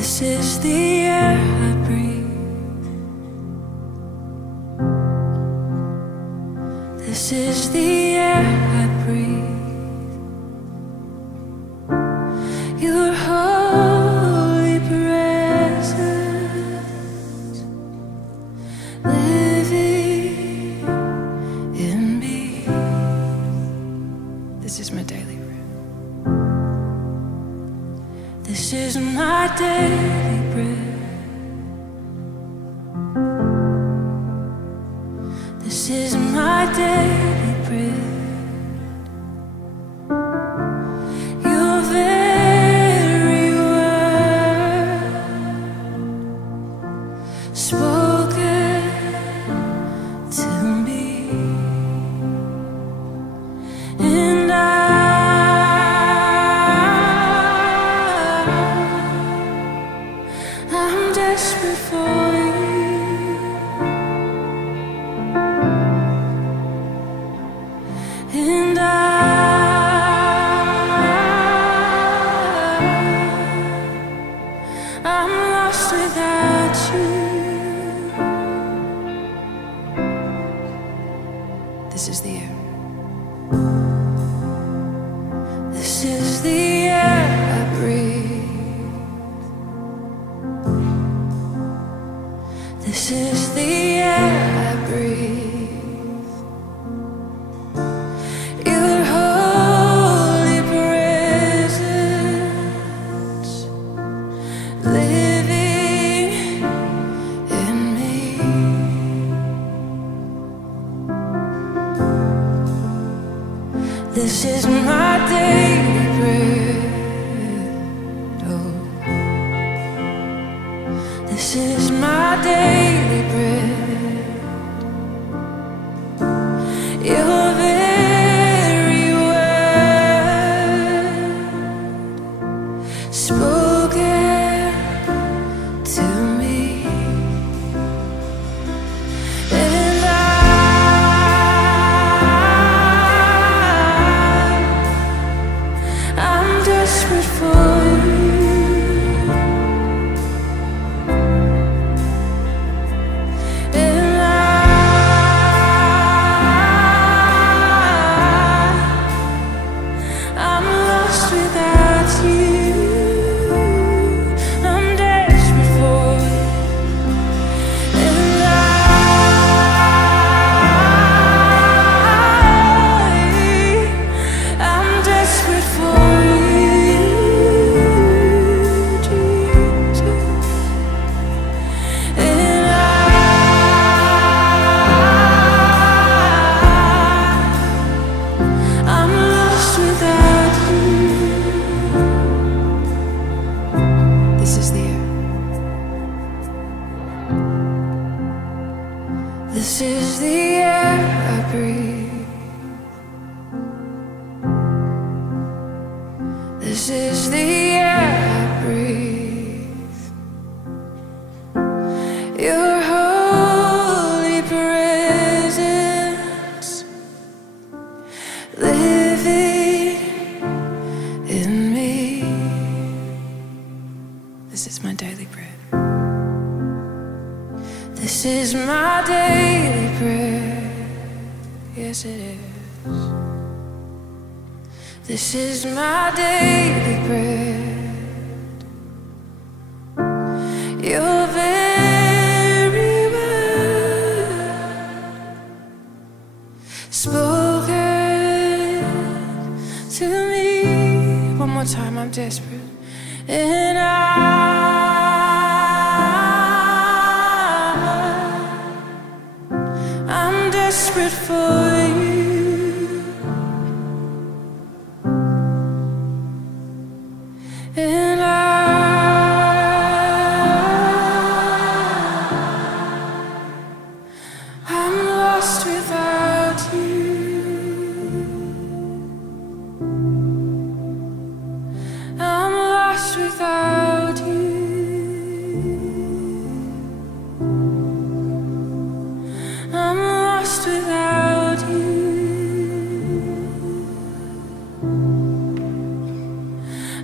This is the air I breathe. This is the air I breathe. Your holy presence living in me. This is my daily bread. This is my daily bread. This is my daily bread. Your very word spoken to me, and I'm desperate for you, and I'm lost without you. This is the air. This is the air I breathe. This is the air I breathe. Your holy presence living in me. This is my daily bread. Oh, this is my daily bread. Your very word spoken to me, and I'm desperate for you, and I'm lost without you. I'm desperate for you, and I'm desperate for you, Jesus. And I'm lost without you. This is the air. This is the air I breathe. This is the air I breathe. Your holy presence living in me. This is my daily bread. This is my daily bread. Yes, it is. This is my daily bread. Your very word spoken to me. One more time, I'm desperate, and I'm desperate for you, and I'm lost without you. I'm lost without you. I'm lost without you.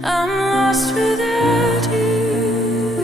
I'm lost without you.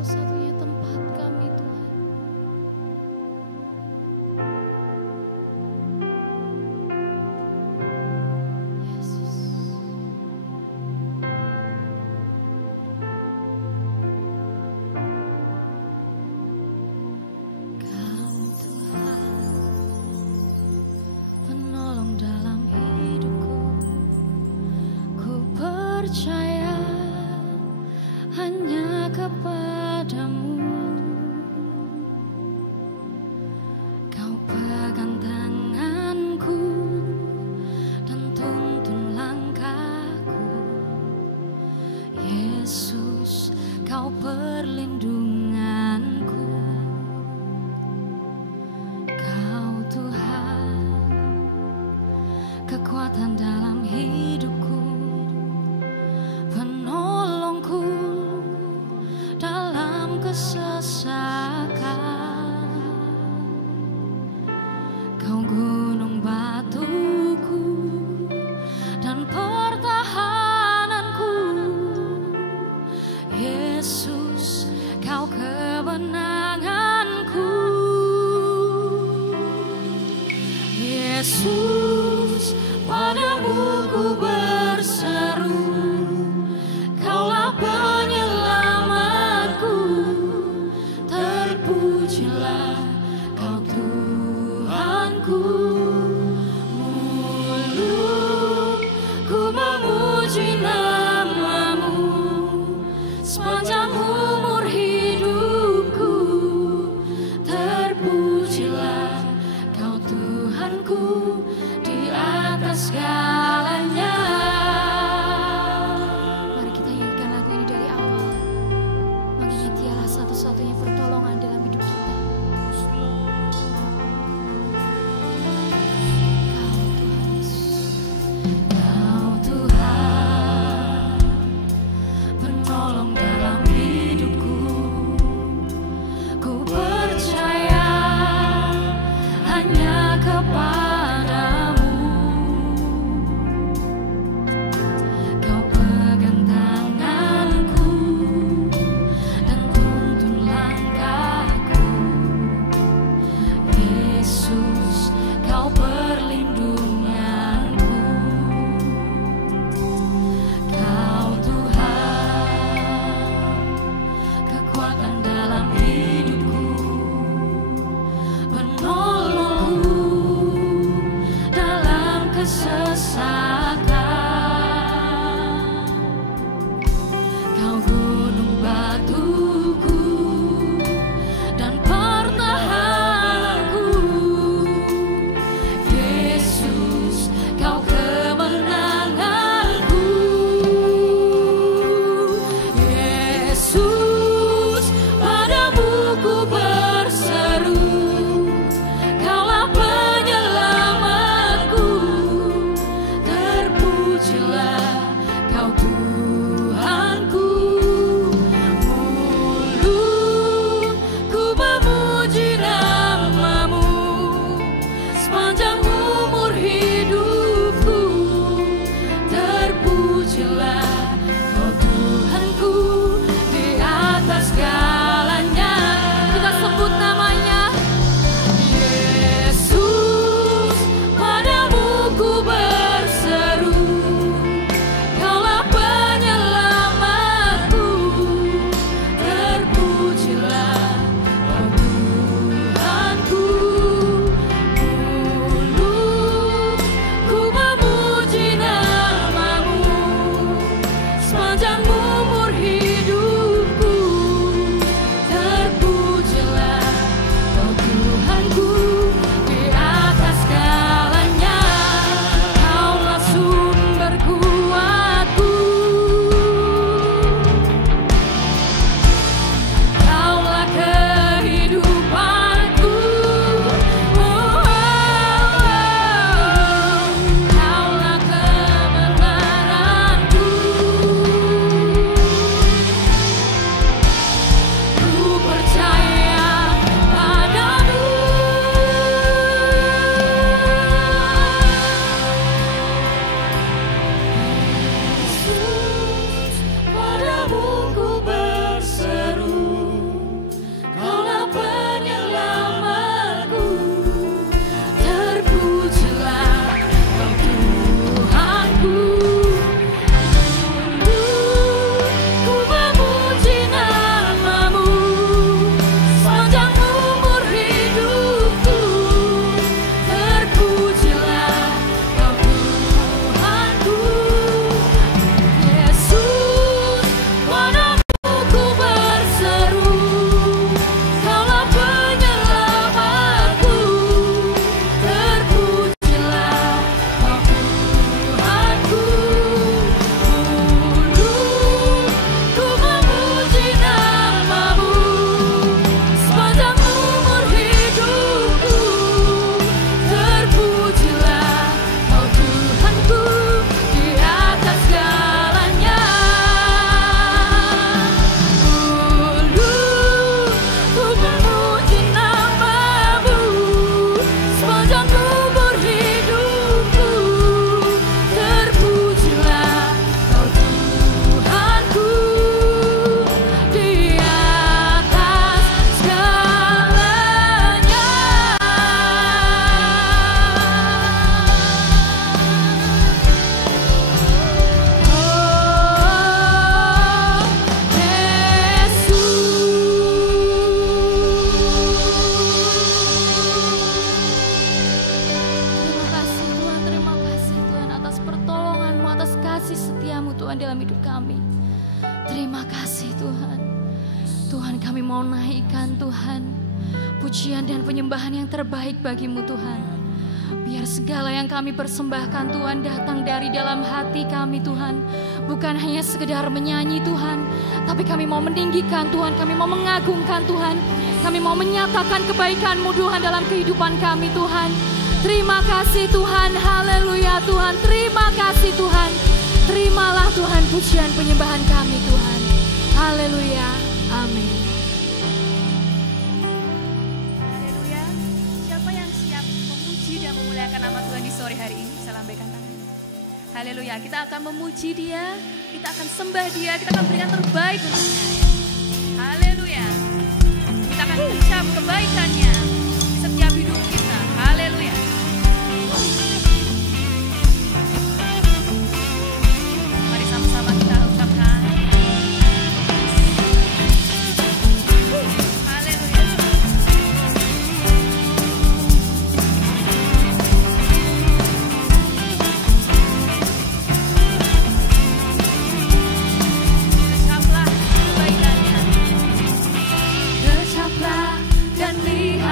satu-satunya tempat kami, Tuhan. Yesus. Kau Tuhan, penolong dalam hidupku. Ku percaya hanya kepadamu. Kau pegang tanganku dan tuntun langkahku. Yesus, kau perlindunganku. Kau Tuhan, kekuatan dalam hidupku, penolongku dalam kesesakan. Kau gunung batuku dan pertahananku. Yesus, kau kebenanganku. Yesus, padamu ku berseru. Kaulah penyelamatku. Terpujilah kau Tuhanku. Mulutku memuji namamu sepanjang umur hidupku. Terpujilah kau Tuhanku di atas segalanya. Mari kita nyanyikan lagu ini dari awal, mengingat Dialah satu-satunya pertolongan dalam hidup kita. Kau Tuhan, penolong dalam hidupku. Ku percaya hanya kepadamu. Kau pegang tanganku dan tuntun langkahku. Tuhan, kami mau naikkan Tuhan pujian dan penyembahan yang terbaik bagimu Tuhan. Biar segala yang kami persembahkan Tuhan datang dari dalam hati kami Tuhan. Bukan hanya sekedar menyanyi Tuhan, tapi kami mau meninggikan Tuhan, kami mau mengagungkan Tuhan. Kami mau menyatakan kebaikan-Mu Tuhan dalam kehidupan kami Tuhan. Terima kasih Tuhan, haleluya Tuhan. Terima kasih Tuhan. Terimalah Tuhan pujian penyembahan kami Tuhan. Haleluya, amin. Haleluya. Siapa yang siap memuji dan memuliakan nama Tuhan di sore hari ini? Bisa lambaikan tangan. Haleluya. Kita akan memuji Dia, kita akan sembah Dia, kita akan berikan terbaik untuknya. Haleluya. Kita akan ucap kebaikannya setiap hidup kita. Haleluya. Mari sama-sama kita ucapkan. Haleluya. Ucaplah kebaikannya. Ucaplah dan lihat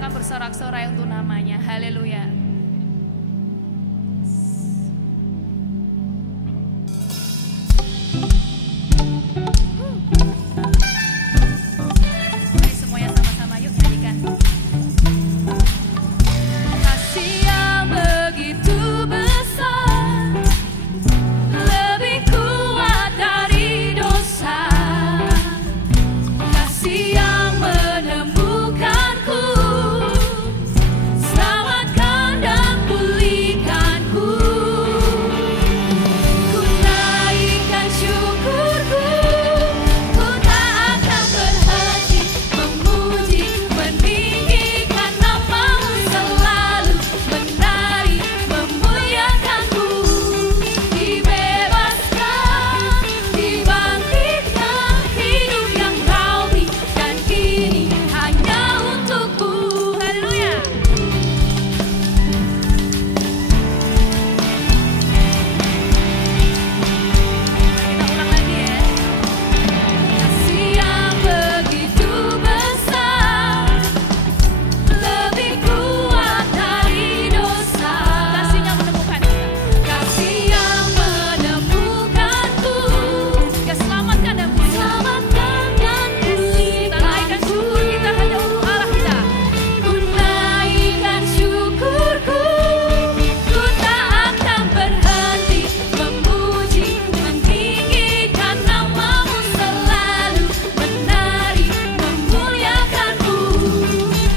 kita akan bersorak-sorai untuk namanya. Haleluya. Mari semuanya sama-sama yuk nyanyikan. Kasih yang begitu besar, lebih kuat dari dosa. Kasih yang menemukanku, selamatkan dan pulihkanku. Ku naikkan syukurku, ku tak akan berhenti memuji, meninggikan namamu selalu, menari, memuliakanku. Dibebaskan, dibangkitkan, hidup yang kau berikan kini hanya untukku. Haleluya. Kita ulang lagi ya. Kasih yang begitu besar, lebih kuat dari dosa. Kasihnya menemukan kita. Kasih yang menemukanku, ya selamatkan dan pulihkan. Kita naikkan syukur kita hanya untuk Allah kita. Ku naikkan syukurku, ku tak akan berhenti memuji, meninggikan namamu selalu, menari, memuliakanmu.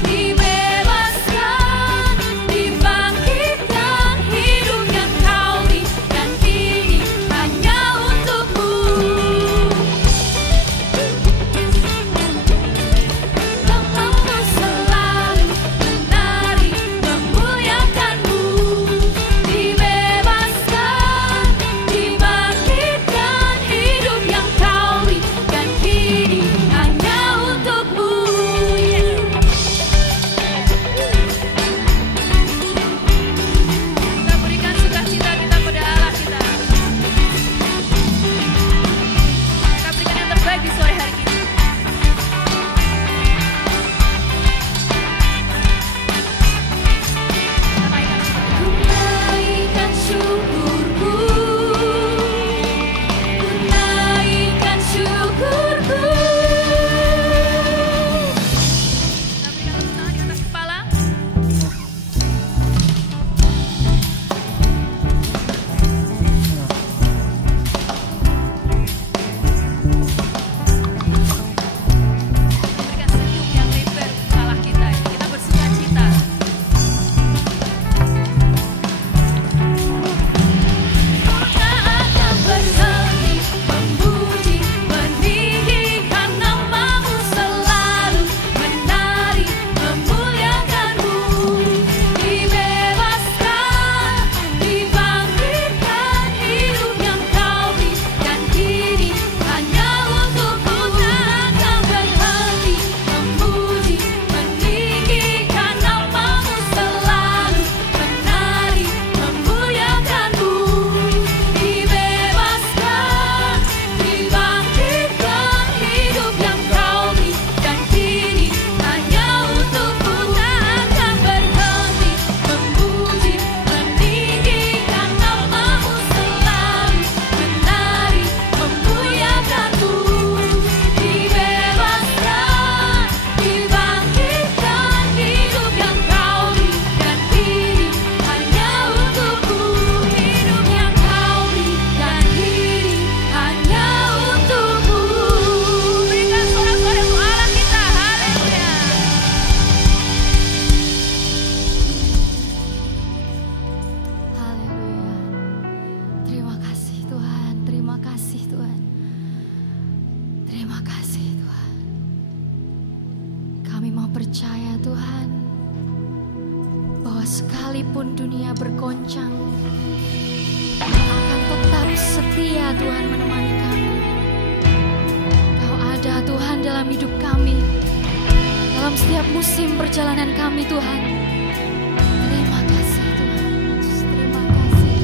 Dibebaskan, dibangkitkan, hidup yang kau berikan kini hanya untukmu. Namamu selalu, menari, memuliakanmu. Dibebaskan, dibangkitkan, hidup yang kau berikan kini hanya untukmu. Kita berikan sukacita kita pada Allah kita. Kita berikan yang terbaik di sore hari ini. Ku naikkan syukurku, ku naikkan syukurku. Kita berikan tepuk tangan di atas kepala. Berikan senyum yang lebar untuk Allah kita. Kita bersukacita. Ku tak akan berhenti memuji, meninggikan namamu selalu, menari, memuliakanmu. Dibebaskan, dibangkitkan, hidup yang kau berikan kini hanya untukku. Tak akan berhenti memuji, meninggikan namamu selalu, menari, memuliakanmu. Dibebaskan, dibangkitkan, hidup yang kau berikan kini hanya untukku. Tak akan berhenti memuji, meninggikan namamu selalu, menari, memuliakanmu. Dibebaskan, dibangkitkan, hidup yang kau berikan kini hanya untukku. Hidup yang kau berikan kini hanya untukku. Berikan sorak-sorai untuk Allah kita. Haleluya. Haleluya. Terima kasih Tuhan, terima kasih Tuhan. Terima kasih Tuhan. Kami mau percaya Tuhan, bahwa sekalipun dunia bergoncang, Kau akan tetap setia Tuhan menemani kami. Kau ada Tuhan dalam hidup kami, dalam setiap musim perjalanan kami Tuhan. Terima kasih Tuhan Yesus, terima kasih.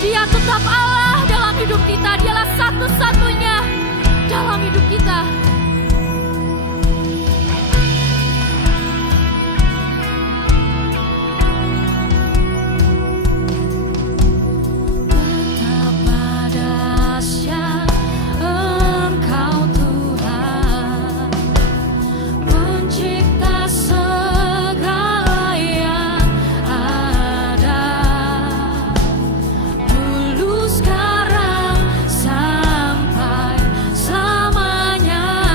Dia tetap Allah dalam hidup kita. Dialah satu-satunya dalam hidup kita. Selamanya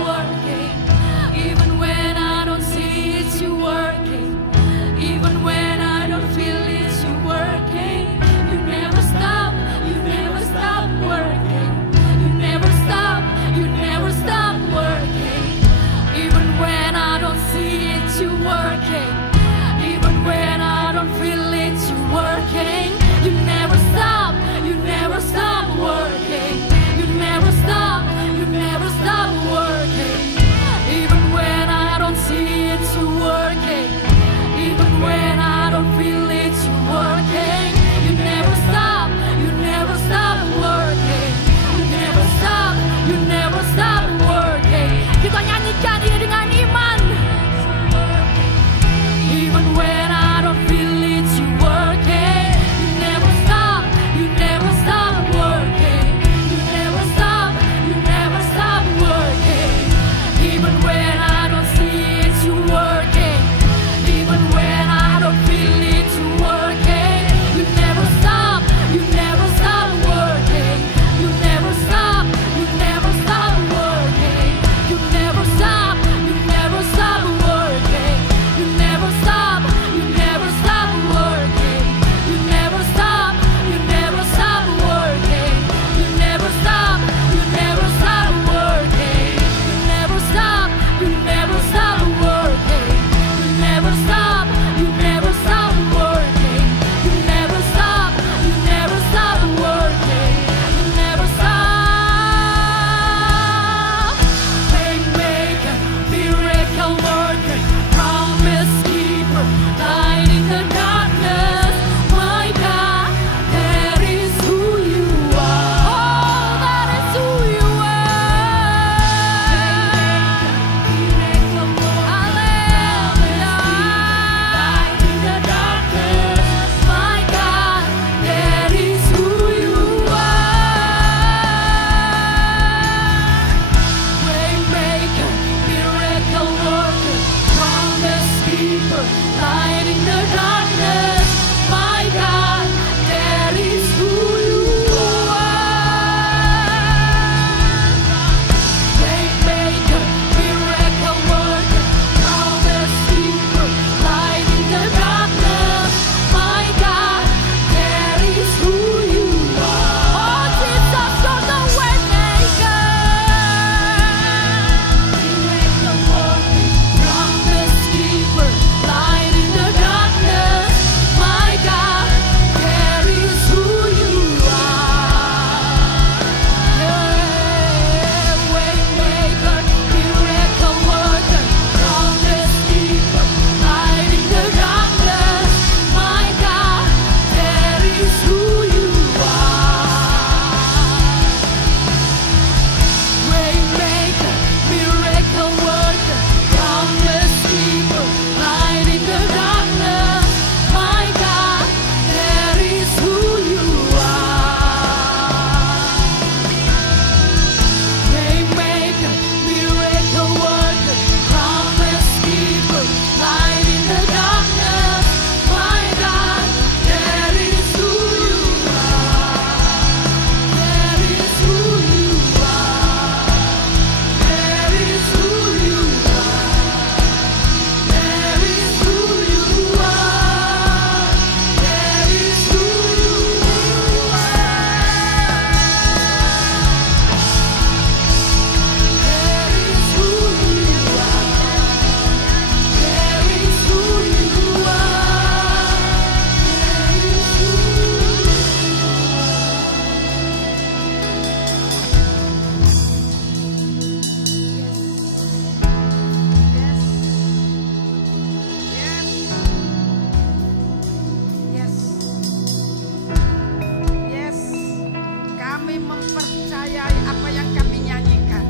working. Even when I don't see it, you working. Even when I don't feel it, you working. You never stop working. You never stop working. Even when I don't see it, you working. Even when I don't feel it, you working. You never stop working. You never stop working. Even when I don't see it, you working. Even when I don't feel it, you working. You never stop working. You never stop working. Kita nyanyikan ini dengan iman. Even when I don't feel it, you working. You never stop working. You never stop working. Even when I don't see it, you working. Even when I don't feel it, you working. You never stop working. You never stop working. You never stop working. You never stop working. You never stop working. You never stop working. You never stop working. You never stop working. You never stop working. You never stop. Waymaker, miracle worker, promise keeper, light in the darkness. My God, that is who you are. Oh, that is who you are. Miracle worker, light in the darkness. My God, that is who you are. Waymaker, miracle worker, promise keeper, light in the darkness. My God, that is who you are. Waymaker, miracle worker, promise keeper, light in the darkness. My God, that is who you are. Oh Jesus, you're the waymaker. Miracle worker, promise keeper, light in the darkness. My God, that is who you are. Yeah, waymaker, miracle worker, promise keeper, light in the darkness. My God, that is who you are. Waymaker, miracle worker, promise keeper, light in the darkness. My God, that is who you are. Waymaker, miracle worker, promise keeper, light in the darkness. My God, that is who you are. That is who you are. That is who you are. That is who you are. That is who you Yes, kami mempercayai apa yang kami nyanyikan.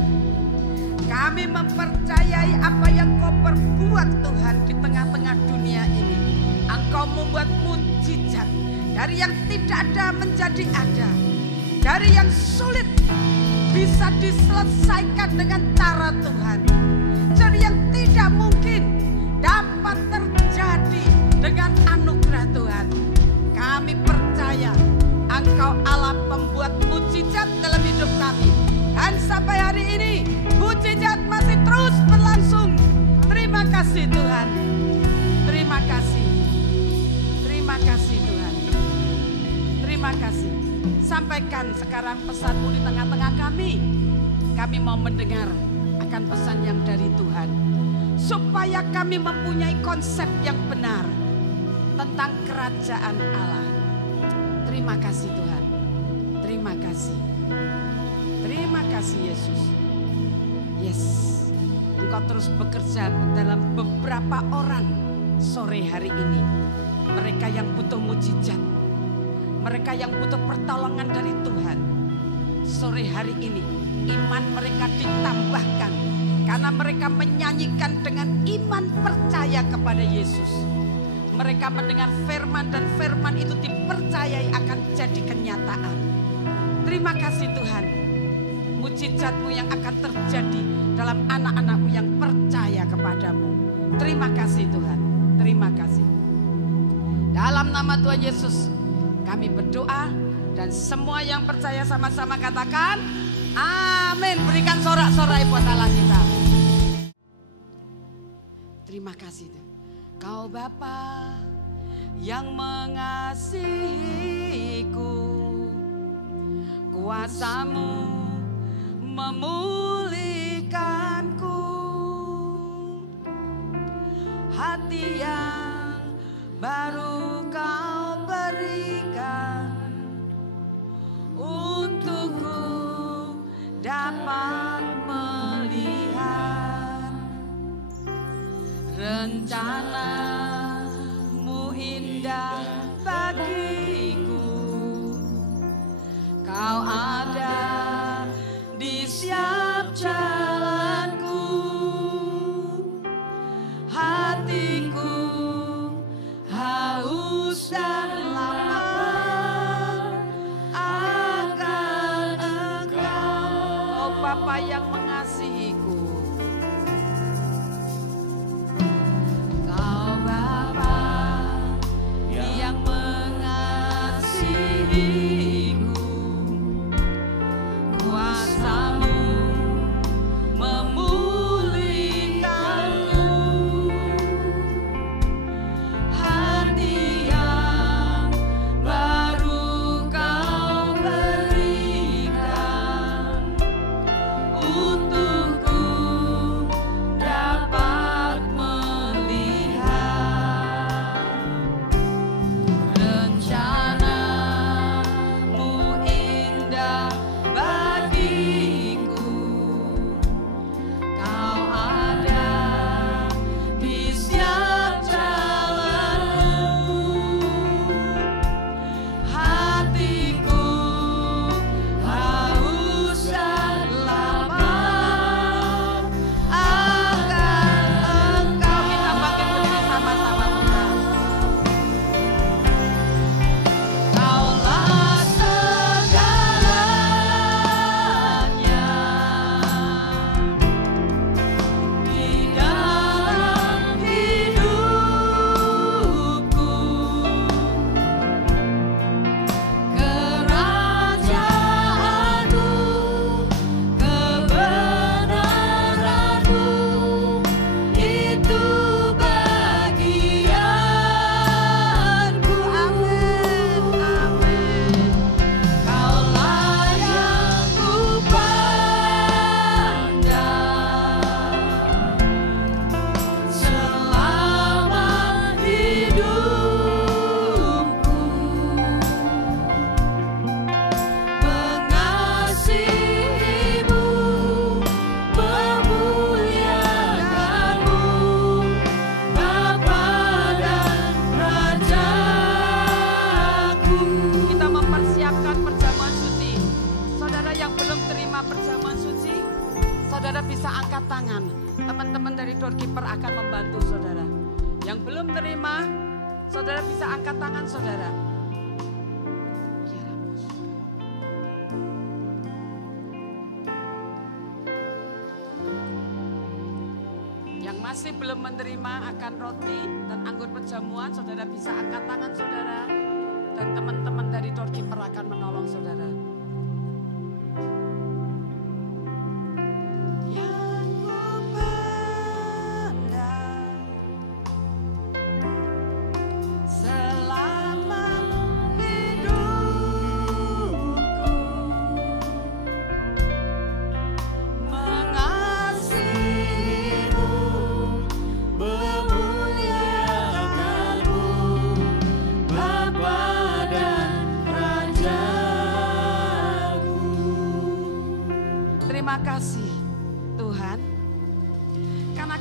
Kami mempercayai apa yang Kau perbuat Tuhan di tengah-tengah dunia ini. Engkau membuat mujizat dari yang tidak ada menjadi ada. Dari yang sulit bisa diselesaikan dengan cara Tuhan. Dari yang tidak mungkin dapat terjadi dengan anugerah Tuhan. Kami percaya Engkau Allah pembuat mujizat dalam hidup kami. Dan sampai hari ini mujizat masih kasih Tuhan. Terima kasih. Terima kasih Tuhan. Terima kasih. Sampaikan sekarang pesan-Mu di tengah-tengah kami. Kami mau mendengar akan pesan yang dari Tuhan. Supaya kami mempunyai konsep yang benar tentang kerajaan Allah. Terima kasih Tuhan. Terima kasih. Terima kasih Yesus. Yes. Engkau terus bekerja dalam beberapa orang sore hari ini. Mereka yang butuh mujizat. Mereka yang butuh pertolongan dari Tuhan. Sore hari ini iman mereka ditambahkan. Karena mereka menyanyikan dengan iman percaya kepada Yesus. Mereka mendengar firman dan firman itu dipercayai akan jadi kenyataan. Terima kasih Tuhan. Mujizat-Mu yang akan terjadi dalam anak-anak-Mu yang percaya kepadamu. Terima kasih Tuhan. Terima kasih. Dalam nama Tuhan Yesus kami berdoa dan semua yang percaya sama-sama katakan amin. Berikan sorak-sorai buat Allah kita. Terima kasih. Kau Bapa yang mengasihiku, kuasa-Mu memulihkanku, hati yang baru Kau berikan untukku dapat melihat rencana-Mu indah bagiku. Kau ada di setiap jalanku, hatiku haus dan lapar akan Engkau, oh Bapa yang mengasihiku. Kau Bapa yang mengasihiku, kuasa-Mu memulihkanku, hati yang baru Kau berikan untukku dapat melihat rencana-Mu indah bagiku. Kau ada di setiap jalanku, hatiku haus dan lapar akan Engkau. Kita bangkit berdiri sama-sama Tuhan. Kaulah segalanya di dalam hidupku, kerajaan-Mu, kebenaran-Mu, itu bagianku. Amin, amin. Kaulah yang kupandang selama hidupku, mengasihi-Mu, memuliakan-Mu, Bapa dan Rajaku. Kita mempersiapkan perjamuan suci. Saudara yang belum terima perjamuan suci, saudara bisa angkat tangan. Teman-teman dari doorkeeper akan membantu saudara. Yang belum terima, saudara bisa angkat tangan saudara. Yang masih belum menerima akan roti dan anggur perjamuan, saudara bisa angkat tangan saudara. Dan teman-teman dari doorkeeper akan menolong saudara. Yang ku pandang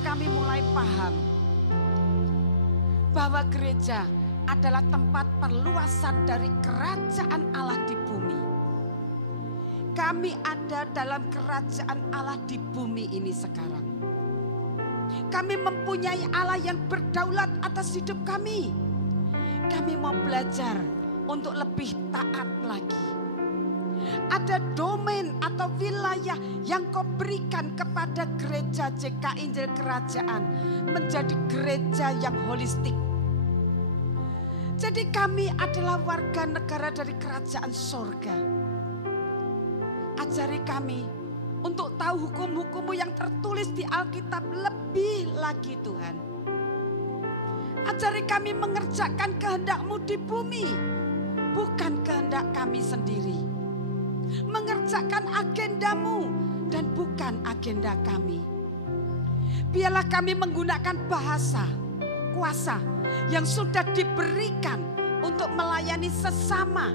kami mulai paham bahwa gereja adalah tempat perluasan dari kerajaan Allah di bumi. Kami ada dalam kerajaan Allah di bumi ini sekarang. Kami mempunyai Allah yang berdaulat atas hidup kami. Kami mau belajar untuk lebih taat lagi. Ada domain atau wilayah yang kau berikan kepada gereja JK Injil Kerajaan menjadi gereja yang holistik. Jadi kami adalah warga negara dari kerajaan sorga. Ajari kami untuk tahu hukum-hukum-Mu yang tertulis di Alkitab lebih lagi Tuhan. Ajari kami mengerjakan kehendak-Mu di bumi, bukan kehendak kami sendiri. Mengerjakan agenda-Mu dan bukan agenda kami. Biarlah kami menggunakan bahasa, kuasa yang sudah diberikan untuk melayani sesama,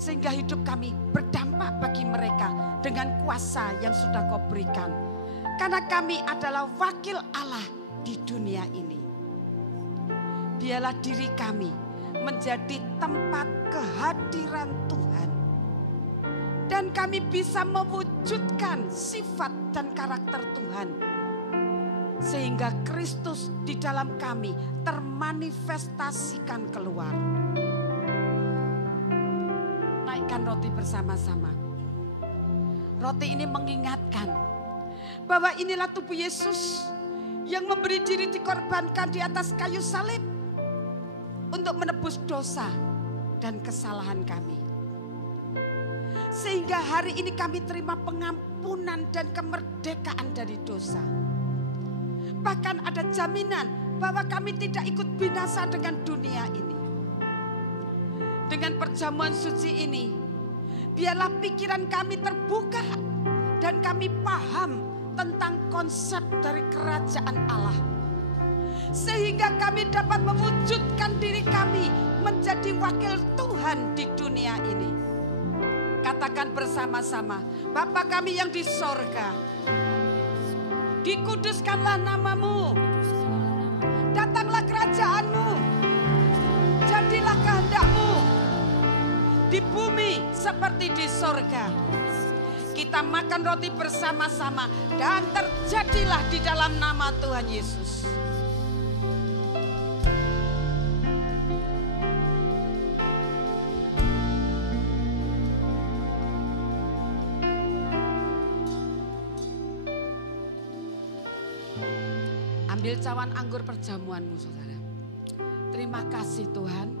sehingga hidup kami berdampak bagi mereka dengan kuasa yang sudah Kau berikan. Karena kami adalah wakil Allah di dunia ini. Biarlah diri kami menjadi tempat kehadiran Tuhan. Dan kami bisa mewujudkan sifat dan karakter Tuhan. Sehingga Kristus di dalam kami termanifestasikan keluar. Naikkan roti bersama-sama. Roti ini mengingatkan bahwa inilah tubuh Yesus yang memberi diri dikorbankan di atas kayu salib untuk menebus dosa dan kesalahan kami. Sehingga hari ini kami terima pengampunan dan kemerdekaan dari dosa. Bahkan ada jaminan bahwa kami tidak ikut binasa dengan dunia ini. Dengan perjamuan suci ini, biarlah pikiran kami terbuka dan kami paham tentang konsep dari kerajaan Allah. Sehingga kami dapat mewujudkan diri kami menjadi wakil Tuhan di dunia ini. Katakan bersama-sama, Bapa kami yang di sorga, dikuduskanlah nama-Mu, datanglah kerajaan-Mu, jadilah kehendak-Mu di bumi seperti di sorga. Kita makan roti bersama-sama dan terjadilah di dalam nama Tuhan Yesus. Ambil cawan anggur perjamuan-Mu, saudara. Terima kasih Tuhan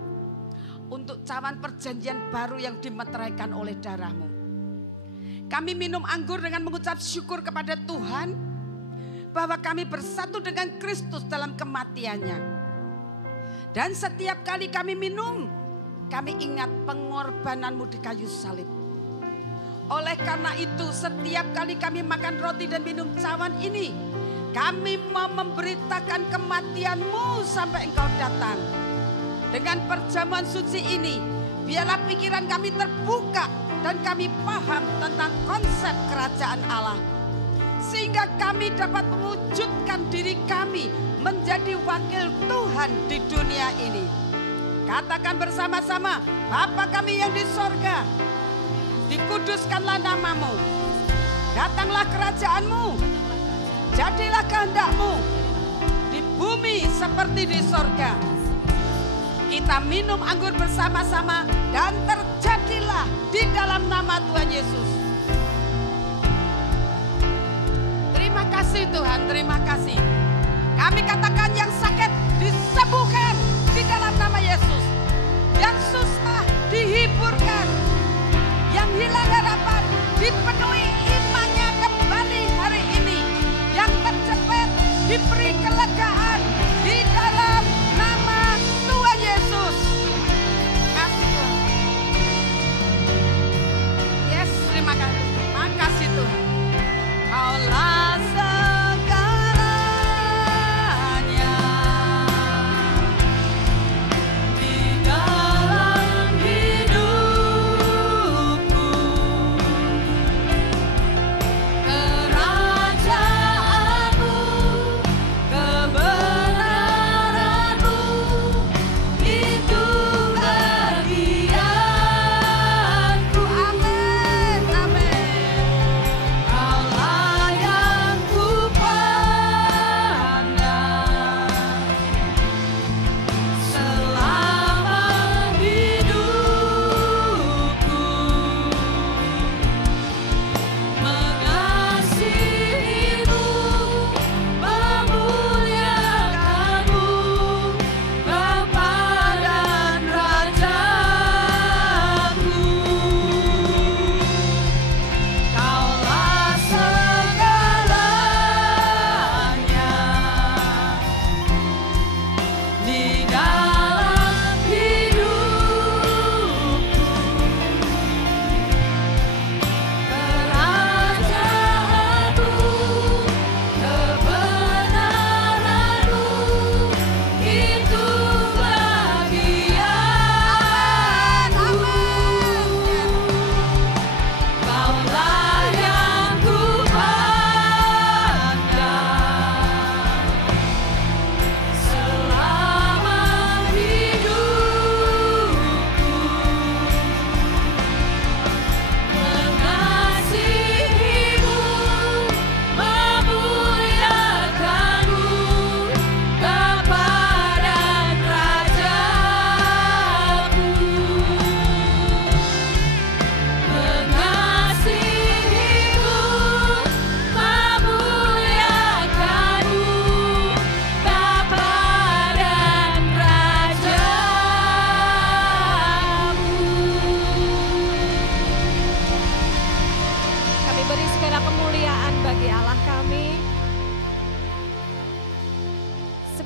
untuk cawan perjanjian baru yang dimeteraikan oleh darah-Mu. Kami minum anggur dengan mengucap syukur kepada Tuhan bahwa kami bersatu dengan Kristus dalam kematiannya. Dan setiap kali kami minum, kami ingat pengorbanan-Mu di kayu salib. Oleh karena itu setiap kali kami makan roti dan minum cawan ini, kami mau memberitakan kematian-Mu sampai Engkau datang. Dengan perjamuan suci ini, biarlah pikiran kami terbuka dan kami paham tentang konsep kerajaan Allah. Sehingga kami dapat mewujudkan diri kami menjadi wakil Tuhan di dunia ini. Katakan bersama-sama, Bapa kami yang di sorga, dikuduskanlah nama-Mu, datanglah kerajaan-Mu, jadilah kehendak-Mu di bumi seperti di sorga. Kita minum anggur bersama-sama dan terjadilah di dalam nama Tuhan Yesus. Terima kasih Tuhan, terima kasih. Kami katakan yang sakit disembuhkan di dalam nama Yesus. Yang susah dihiburkan. Yang hilang harapan dipenuhi imannya kembali hari ini. Yang terjepit diberi kelegaan di dalam nama Tuhan Yesus. Kasih Tuhan. Yes, terima kasih. Terima kasih Tuhan. Kaulah segalanya di dalam hidupku.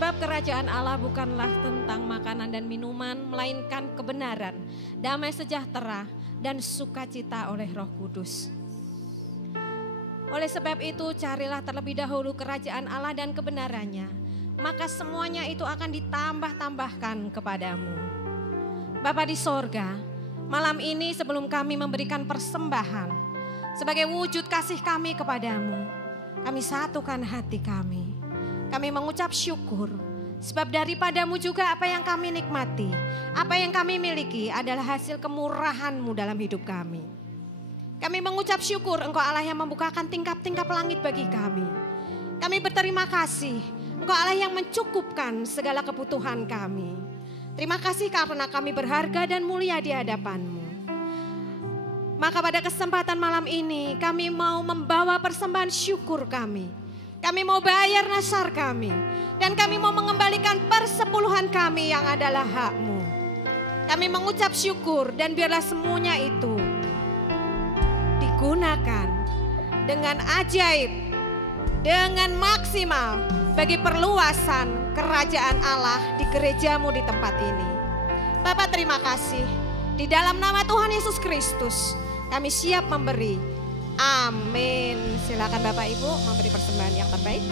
Sebab kerajaan Allah bukanlah tentang makanan dan minuman, melainkan kebenaran, damai sejahtera, dan sukacita oleh Roh Kudus. Oleh sebab itu carilah terlebih dahulu kerajaan Allah dan kebenarannya, maka semuanya itu akan ditambah-tambahkan kepadamu. Bapa di sorga, malam ini sebelum kami memberikan persembahan, sebagai wujud kasih kami kepadamu, kami satukan hati kami. Kami mengucap syukur, sebab daripadamu juga apa yang kami nikmati, apa yang kami miliki adalah hasil kemurahan-Mu dalam hidup kami. Kami mengucap syukur Engkau Allah yang membukakan tingkap-tingkap langit bagi kami. Kami berterima kasih, Engkau Allah yang mencukupkan segala kebutuhan kami. Terima kasih karena kami berharga dan mulia di hadapan-Mu. Maka pada kesempatan malam ini kami mau membawa persembahan syukur kami. Kami mau bayar nasar kami. Dan kami mau mengembalikan persepuluhan kami yang adalah hak-Mu. Kami mengucap syukur dan biarlah semuanya itu digunakan dengan ajaib, dengan maksimal bagi perluasan kerajaan Allah di gereja-Mu di tempat ini. Bapak terima kasih. Di dalam nama Tuhan Yesus Kristus kami siap memberi. Amin. Silakan Bapak Ibu memberi persembahan yang terbaik.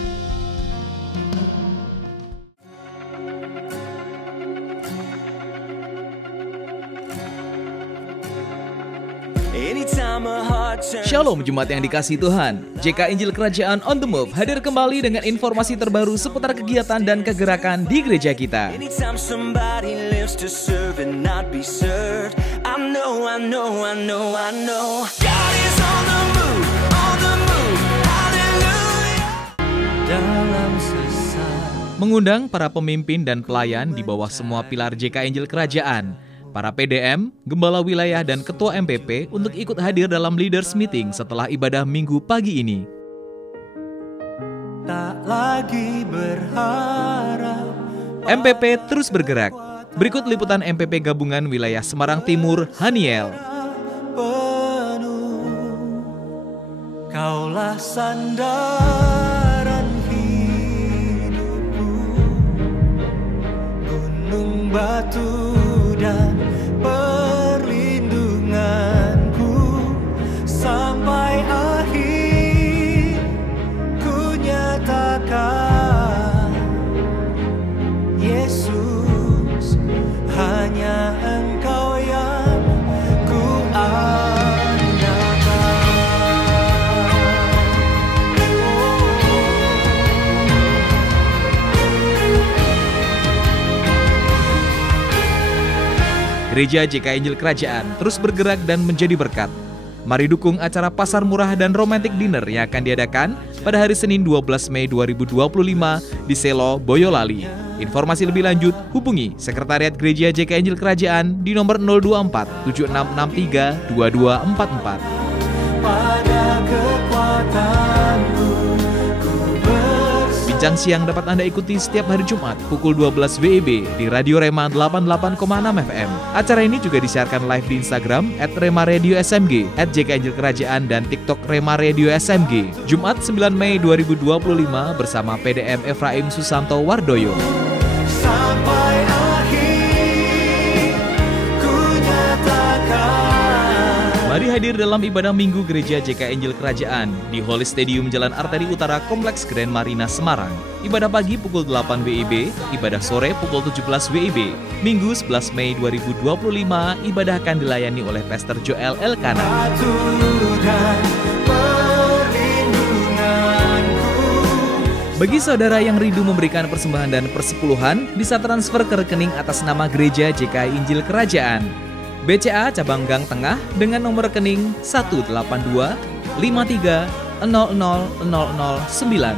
Shalom Jemaat yang dikasihi Tuhan, JK Injil Kerajaan on the Move hadir kembali dengan informasi terbaru seputar kegiatan dan kegerakan di gereja kita. Mengundang para pemimpin dan pelayan di bawah semua pilar JK Injil Kerajaan, para PDM, Gembala Wilayah dan Ketua MPP untuk ikut hadir dalam Leaders Meeting setelah ibadah Minggu pagi ini. Tak lagi berharap. MPP terus bergerak. Berikut liputan MPP Gabungan Wilayah Semarang Timur, Haniel. Kaulah sandaran hidupku, gunung batu dan perlindunganku sampai akhir ku nyatakan Yesus hanya Engkau yang ku andalkan. Gereja JK Injil Kerajaan terus bergerak dan menjadi berkat. Mari dukung acara Pasar Murah dan Romantic Dinner yang akan diadakan pada hari Senin 12 Mei 2025 di Selo, Boyolali. Informasi lebih lanjut hubungi Sekretariat Gereja JK Injil Kerajaan di nomor 024 7663 2244. Pada kekuatanku Bincang Siang dapat Anda ikuti setiap hari Jumat pukul 12 WIB di Radio Rema 88,6 FM. Acara ini juga disiarkan live di Instagram @rema_radio_smg, @JK Injil Kerajaan dan TikTok Rema Radio SMG. Jumat 9 Mei 2025 bersama PDM Efraim Susanto Wardoyo. Sampai akhir ku nyatakan. Mari hadir dalam ibadah Minggu Gereja JK Injil Kerajaan di Holy Stadium Jalan Arteri Utara Kompleks Grand Marina Semarang. Ibadah pagi pukul 8 WIB, ibadah sore pukul 17 WIB. Minggu 11 Mei 2025, ibadah akan dilayani oleh Pastor Joel Elkana. Bagi saudara yang rindu memberikan persembahan dan persepuluhan, bisa transfer ke rekening atas nama Gereja JK Injil Kerajaan. BCA Cabang Gang Tengah dengan nomor rekening 18253000009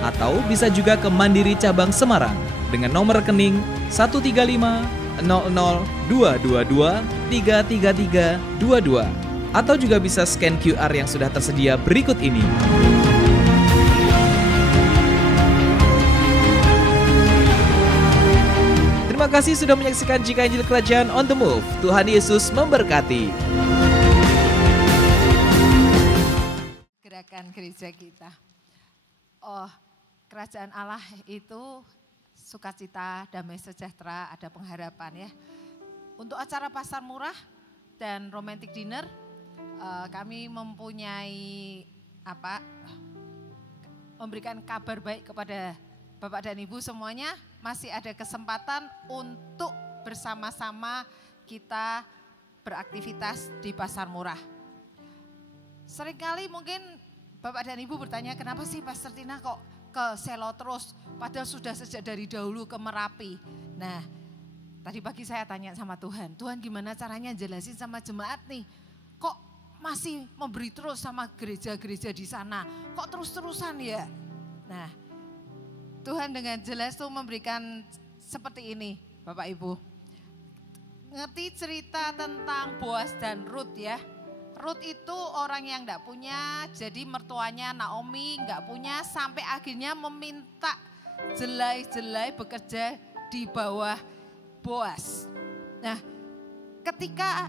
atau bisa juga ke Mandiri Cabang Semarang dengan nomor rekening 1350022233322 atau juga bisa scan QR yang sudah tersedia berikut ini. Terima kasih sudah menyaksikan JK Injil Kerajaan on the Move. Tuhan Yesus memberkati. Gerakan gereja kita. Oh, kerajaan Allah itu sukacita, damai sejahtera, ada pengharapan ya. Untuk acara pasar murah dan romantic dinner, kami mempunyai memberikan kabar baik kepada Bapak dan Ibu semuanya. Masih ada kesempatan untuk bersama-sama kita beraktivitas di pasar murah. Seringkali mungkin Bapak dan Ibu bertanya, kenapa sih Pastor Tina kok ke Selo terus, padahal sudah sejak dari dahulu ke Merapi. Nah, tadi pagi saya tanya sama Tuhan, Tuhan gimana caranya jelasin sama jemaat nih, kok masih memberi terus sama gereja-gereja di sana, kok terus-terusan ya? Nah, Tuhan dengan jelas tuh memberikan seperti ini, Bapak Ibu. Ngerti cerita tentang Boaz dan Ruth ya? Ruth itu orang yang enggak punya, jadi mertuanya Naomi enggak punya, sampai akhirnya meminta jelai-jelai bekerja di bawah Boaz. Nah, ketika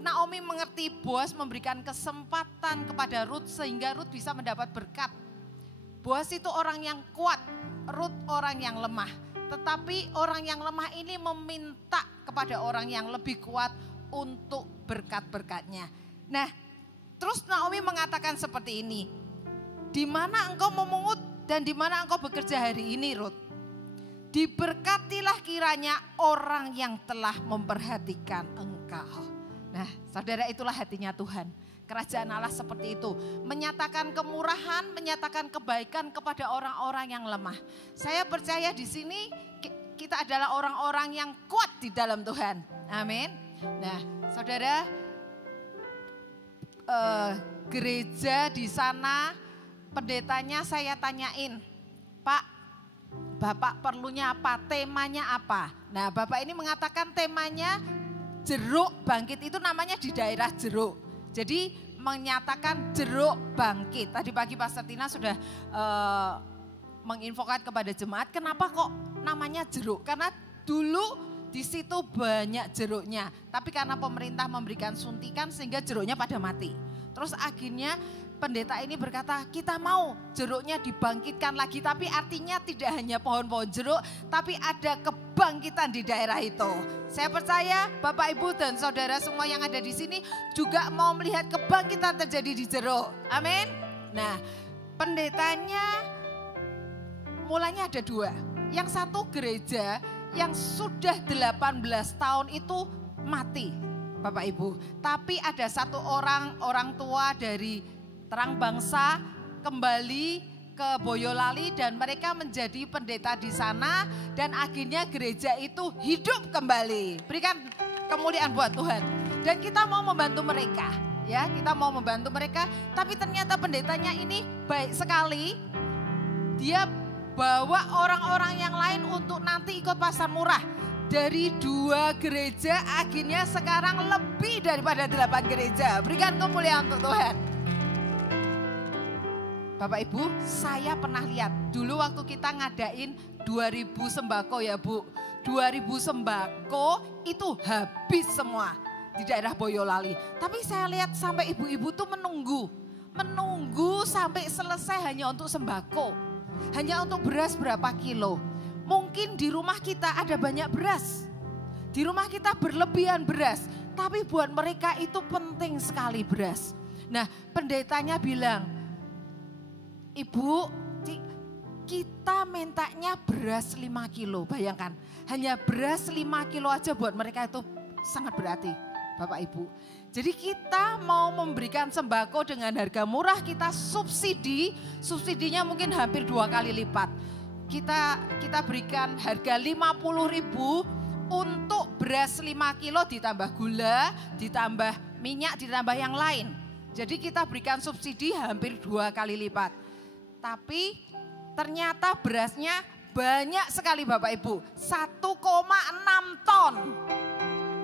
Naomi mengerti Boaz memberikan kesempatan kepada Ruth sehingga Ruth bisa mendapat berkat. Boaz itu orang yang kuat, Ruth orang yang lemah. Tetapi orang yang lemah ini meminta kepada orang yang lebih kuat untuk berkat-berkatnya. Nah, terus Naomi mengatakan seperti ini, di mana engkau memungut dan di mana engkau bekerja hari ini, Ruth? Diberkatilah kiranya orang yang telah memperhatikan engkau. Nah, saudara, itulah hatinya Tuhan. Kerajaan Allah seperti itu, menyatakan kemurahan, menyatakan kebaikan kepada orang-orang yang lemah. Saya percaya di sini kita adalah orang-orang yang kuat di dalam Tuhan. Amin. Nah, saudara, gereja di sana, pendetanya saya tanyain, Pak, Bapak perlunya apa? Temanya apa? Nah, Bapak ini mengatakan temanya jeruk bangkit, itu namanya di daerah Jeruk. Jadi menyatakan jeruk bangkit. Tadi pagi Pastor Tina sudah menginfokan kepada jemaat, kenapa kok namanya jeruk? Karena dulu di situ banyak jeruknya, tapi karena pemerintah memberikan suntikan sehingga jeruknya pada mati. Terus akhirnya pendeta ini berkata, kita mau jeruknya dibangkitkan lagi, tapi artinya tidak hanya pohon-pohon jeruk, tapi ada kebangkitan di daerah itu. Saya percaya Bapak Ibu dan saudara semua yang ada di sini juga mau melihat kebangkitan terjadi di Jeruk. Amin. Nah, pendetanya mulanya ada dua. Yang satu gereja yang sudah 18 tahun itu mati, Bapak Ibu. Tapi ada satu orang tua dari Terang Bangsa kembali ke Boyolali dan mereka menjadi pendeta di sana dan akhirnya gereja itu hidup kembali. Berikan kemuliaan buat Tuhan. Dan kita mau membantu mereka, ya, kita mau membantu mereka. Tapi ternyata pendetanya ini baik sekali. Dia bawa orang-orang yang lain untuk nanti ikut pasar murah. Dari 2 gereja akhirnya sekarang lebih daripada 8 gereja. Berikan kemuliaan untuk Tuhan. Bapak Ibu, saya pernah lihat dulu waktu kita ngadain 2000 sembako ya Bu. 2000 sembako itu habis semua di daerah Boyolali. Tapi saya lihat sampai ibu-ibu tuh menunggu sampai selesai hanya untuk sembako. Hanya untuk beras berapa kilo. Mungkin di rumah kita ada banyak beras. Di rumah kita berlebihan beras. Tapi buat mereka itu penting sekali beras. Nah, pendetanya bilang, Ibu, kita mintanya beras 5 kilo, bayangkan. Hanya beras 5 kilo aja buat mereka itu sangat berarti, Bapak Ibu. Jadi kita mau memberikan sembako dengan harga murah, kita subsidinya mungkin hampir 2 kali lipat. Kita berikan harga 50.000 untuk beras 5 kilo ditambah gula, ditambah minyak, ditambah yang lain. Jadi kita berikan subsidi hampir 2 kali lipat. Tapi ternyata berasnya banyak sekali Bapak Ibu, 1,6 ton.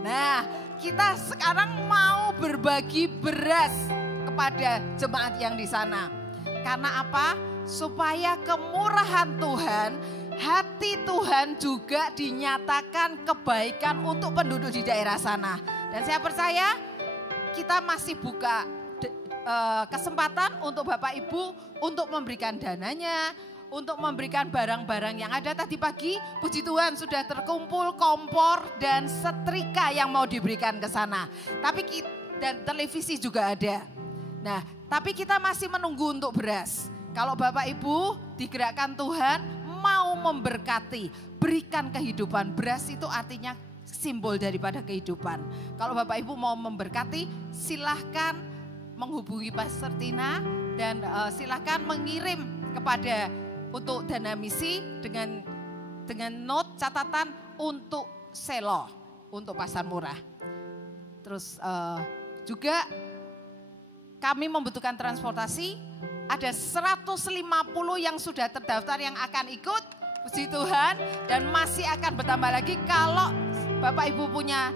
Nah, kita sekarang mau berbagi beras kepada jemaat yang di sana. Karena apa? Supaya kemurahan Tuhan, hati Tuhan juga dinyatakan kebaikan untuk penduduk di daerah sana. Dan saya percaya kita masih buka kesempatan untuk Bapak Ibu untuk memberikan dananya, untuk memberikan barang-barang yang ada. Tadi pagi puji Tuhan sudah terkumpul kompor dan setrika yang mau diberikan ke sana. Dan televisi juga ada. Nah, tapi kita masih menunggu untuk beras. Kalau Bapak Ibu digerakkan Tuhan mau memberkati, berikan kehidupan. Beras itu artinya simbol daripada kehidupan. Kalau Bapak Ibu mau memberkati, silahkan menghubungi Pastor Tina dan silahkan mengirim kepada untuk dana misi dengan note catatan untuk Selo, untuk Pasar Murah. Terus juga kami membutuhkan transportasi, ada 150 yang sudah terdaftar yang akan ikut, puji Tuhan, dan masih akan bertambah lagi. Kalau Bapak Ibu punya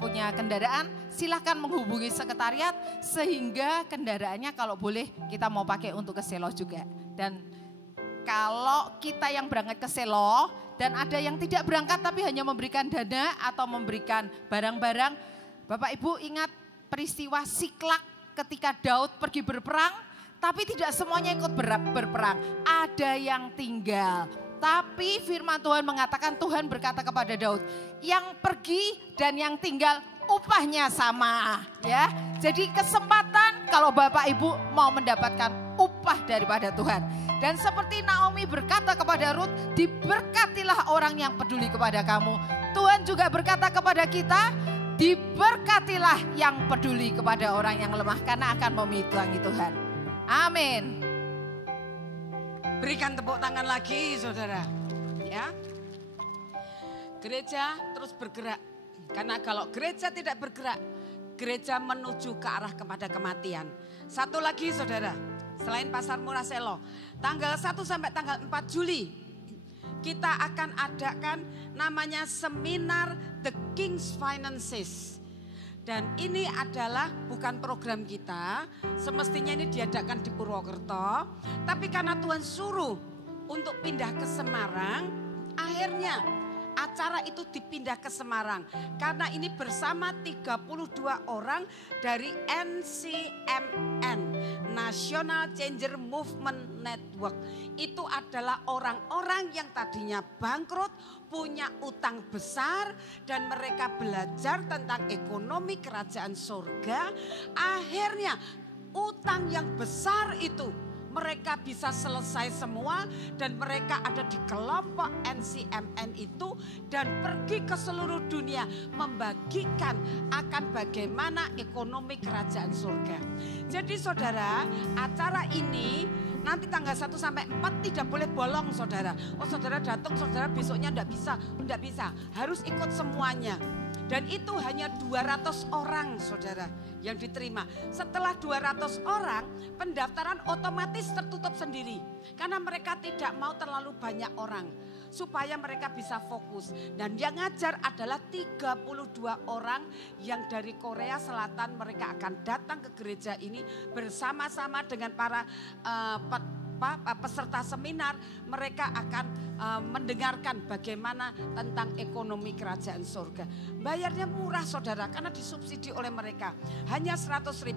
punya kendaraan, silahkan menghubungi sekretariat sehingga kendaraannya kalau boleh kita mau pakai untuk ke Selo juga. Dan kalau kita yang berangkat ke Selo dan ada yang tidak berangkat tapi hanya memberikan dana atau memberikan barang-barang, Bapak Ibu ingat peristiwa Siklak ketika Daud pergi berperang, tapi tidak semuanya ikut berperang. Ada yang tinggal. Tapi firman Tuhan mengatakan, Tuhan berkata kepada Daud, yang pergi dan yang tinggal upahnya sama. Ya, jadi kesempatan kalau Bapak Ibu mau mendapatkan upah daripada Tuhan. Dan seperti Naomi berkata kepada Rut, diberkatilah orang yang peduli kepada kamu. Tuhan juga berkata kepada kita, diberkatilah yang peduli kepada orang yang lemah karena akan memitangi Tuhan. Amin. Berikan tepuk tangan lagi saudara. Ya. Gereja terus bergerak. Karena kalau gereja tidak bergerak, gereja menuju ke arah kepada kematian. Satu lagi saudara, selain Pasar Murah Selo, tanggal 1 sampai tanggal 4 Juli, kita akan adakan namanya seminar The King's Finances. Dan ini adalah bukan program kita, semestinya ini diadakan di Purwokerto. Tapi karena Tuhan suruh untuk pindah ke Semarang, akhirnya acara itu dipindah ke Semarang. Karena ini bersama 32 orang dari NCMN, National Changer Movement Network. Itu adalah orang-orang yang tadinya bangkrut, punya utang besar, dan mereka belajar tentang ekonomi kerajaan surga. Akhirnya utang yang besar itu mereka bisa selesai semua, dan mereka ada di kelompok NCMN itu dan pergi ke seluruh dunia membagikan akan bagaimana ekonomi kerajaan surga. Jadi saudara, acara ini nanti tanggal 1 sampai 4 tidak boleh bolong saudara. Oh saudara datang, saudara besoknya enggak bisa. Harus ikut semuanya. Dan itu hanya 200 orang saudara yang diterima. Setelah 200 orang, pendaftaran otomatis tertutup sendiri. Karena mereka tidak mau terlalu banyak orang. Supaya mereka bisa fokus. Dan yang ngajar adalah 32 orang yang dari Korea Selatan. Mereka akan datang ke gereja ini bersama-sama dengan para peserta seminar. Mereka akan mendengarkan bagaimana tentang ekonomi kerajaan surga. Bayarnya murah saudara karena disubsidi oleh mereka. Hanya 100.000.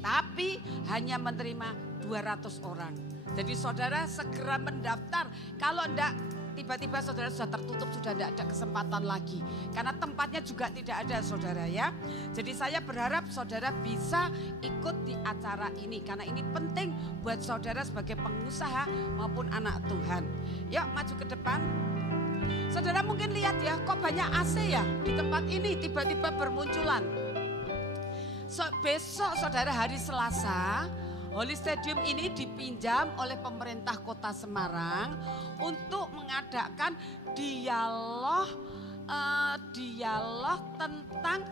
Tapi hanya menerima 200 orang. Jadi saudara segera mendaftar. Kalau enggak, tiba-tiba saudara sudah tertutup, sudah tidak ada kesempatan lagi. Karena tempatnya juga tidak ada saudara ya. Jadi saya berharap saudara bisa ikut di acara ini. Karena ini penting buat saudara sebagai pengusaha maupun anak Tuhan. Yuk maju ke depan. Saudara mungkin lihat ya, kok banyak AC ya di tempat ini tiba-tiba bermunculan. Besok saudara hari Selasa, Holy Stadium ini dipinjam oleh pemerintah Kota Semarang untuk mengadakan dialog tentang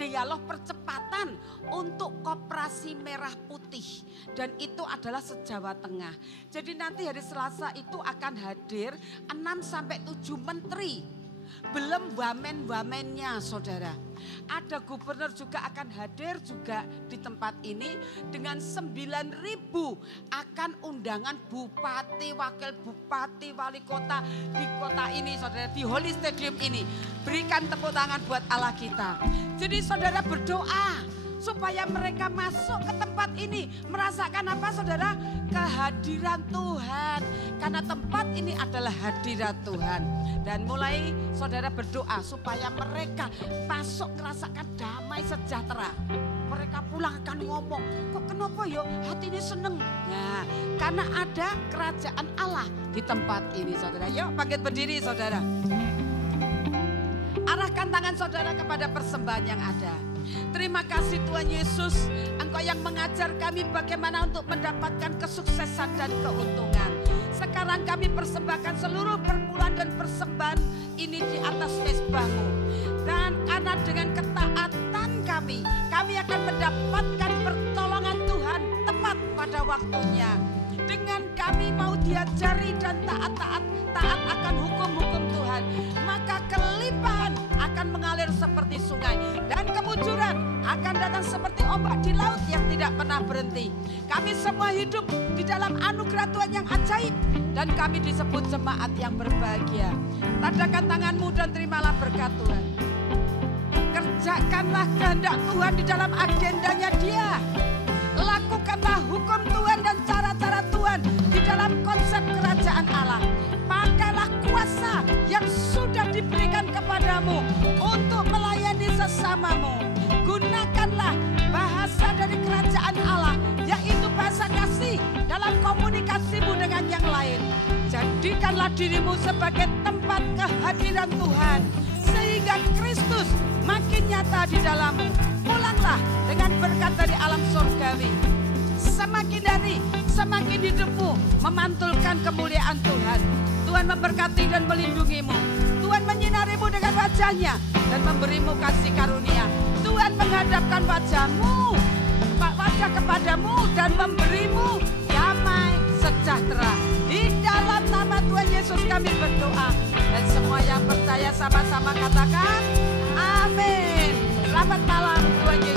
dialog percepatan untuk koperasi merah putih, dan itu adalah se-Jawa Tengah. Jadi nanti hari Selasa itu akan hadir 6 sampai 7 menteri. Belum wamen-wamennya saudara. Ada gubernur juga akan hadir juga di tempat ini dengan 9.000 akan undangan bupati, wakil bupati, wali kota di kota ini saudara, di Holy Stadium ini. Berikan tepuk tangan buat Allah kita. Jadi saudara berdoa supaya mereka masuk ke tempat ini. Merasakan apa saudara? Kehadiran Tuhan. Karena tempat ini adalah hadirat Tuhan. Dan mulai saudara berdoa supaya mereka masuk merasakan damai sejahtera. Mereka pulang akan ngomong, kok kenapa yo hati ini seneng. Nah, karena ada kerajaan Allah di tempat ini saudara. Yuk bangkit berdiri saudara. Arahkan tangan saudara kepada persembahan yang ada. Terima kasih Tuhan Yesus, Engkau yang mengajar kami bagaimana untuk mendapatkan kesuksesan dan keuntungan. Sekarang kami persembahkan seluruh perpuluhan dan persembahan ini di atas mezbah-Mu. Dan karena dengan ketaatan kami akan mendapatkan pertolongan Tuhan tepat pada waktunya. Dengan kami mau diajari dan taat akan hukum-hukum Tuhan, maka kelimpahan akan mengalir seperti sungai dan kemujuran akan datang seperti ombak di laut yang tidak pernah berhenti. Kami semua hidup di dalam anugerah Tuhan yang ajaib dan kami disebut jemaat yang berbahagia. Tadakan tanganmu dan terimalah berkat Tuhan. Kerjakanlah kehendak Tuhan di dalam agendanya Dia. Lakukanlah hukum Tuhan dan cara-cara Tuhan di dalam konsep kerajaan Allah. Pakailah kuasa yang sudah diberikan kepadamu untuk melayani sesamamu. Gunakanlah bahasa dari kerajaan Allah, yaitu bahasa kasih dalam komunikasimu dengan yang lain. Jadikanlah dirimu sebagai tempat kehadiran Tuhan, sehingga Kristus makin nyata di dalammu. Pulanglah dengan berkat dari alam surgawi. Semakin hari, semakin hidupmu memantulkan kemuliaan Tuhan. Tuhan memberkati dan melindungimu. Tuhan menyinarimu dengan wajahnya dan memberimu kasih karunia. Tuhan menghadapkan wajah kepadamu dan memberimu damai sejahtera. Di dalam nama Tuhan Yesus kami berdoa. Dan semua yang percaya sama-sama katakan amin. Selamat malam Tuhan Yesus.